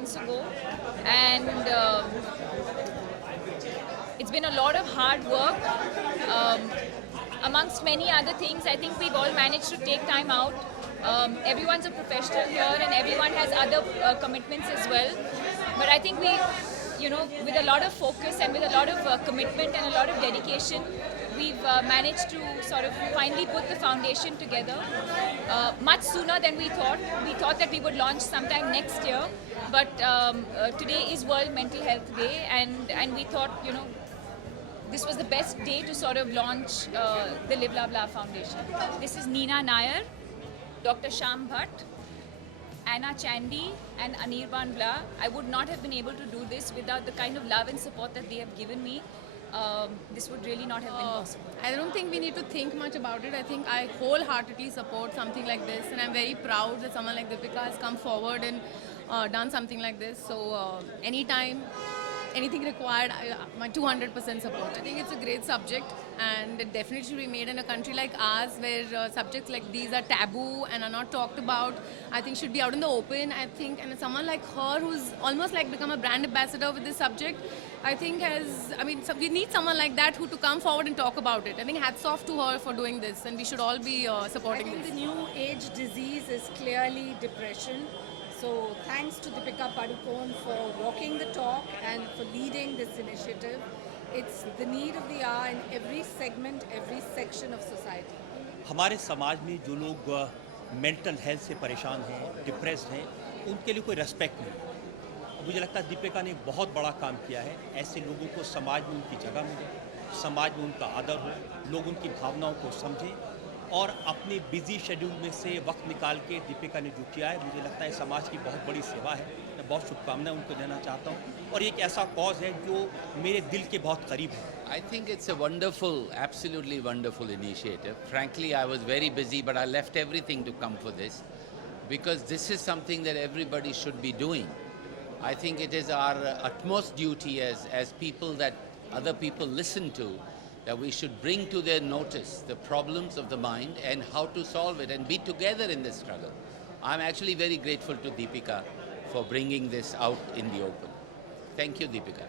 months ago, and it's been a lot of hard work. Um, Amongst many other things, I think we've all managed to take time out. Everyone's a professional here, and everyone has other commitments as well. But I think we, with a lot of focus and with a lot of commitment and a lot of dedication, we've managed to sort of finally put the foundation together much sooner than we thought. We thought that we would launch sometime next year, but today is World Mental Health Day, and we thought, this was the best day to sort of launch the Live Love Laugh Foundation. This is Neena Nair, Dr. Sham Bhatt, Anna Chandy, and Anirban Bla. I would not have been able to do this without the kind of love and support that they have given me. This would really not have been possible. I don't think we need to think much about it. I think I wholeheartedly support something like this, and I'm very proud that someone like Deepika has come forward and done something like this. So anytime, anything required, my 200% support. I think it's a great subject, and it definitely should be made in a country like ours where subjects like these are taboo and are not talked about. I think should be out in the open. I think, and someone like her who's almost like become a brand ambassador with this subject, I think we need someone like that who to come forward and talk about it. I think hats off to her for doing this, and we should all be supporting I think this. the new age disease is clearly depression. So thanks to Deepika Padukone for walking the talk and for leading this initiative. It's the need of the hour in every segment, every section of society. हमारे समाज में जो लोग mental health से परेशान हैं, depressed हैं, उनके लिए कोई रेस्पेक्ट नहीं। मुझे लगता है दीपिका ने एक बहुत बड़ा काम किया है। ऐसे लोगों को समाज में उनकी जगह मिले, समाज में उनका आदर हो, लोग उनकी भावनाओं को समझें, और अपने बिजी शेड्यूल में से वक्त निकाल के दीपिका ने जो किया है, मुझे लगता है समाज की बहुत बड़ी सेवा है। मैं बहुत शुभकामनाएं उनको देना चाहता हूँ, और एक ऐसा कॉज है जो मेरे दिल के बहुत करीब है। I think it's a wonderful, absolutely wonderful initiative. Frankly, I was very busy, but I left everything to come for this, because this is something that everybody should be doing. I think it is our utmost duty as people that other people listen to, that we should bring to their notice the problems of the mind and how to solve it and be together in this struggle. I'm actually very grateful to Deepika for bringing this out in the open. Thank you, Deepika.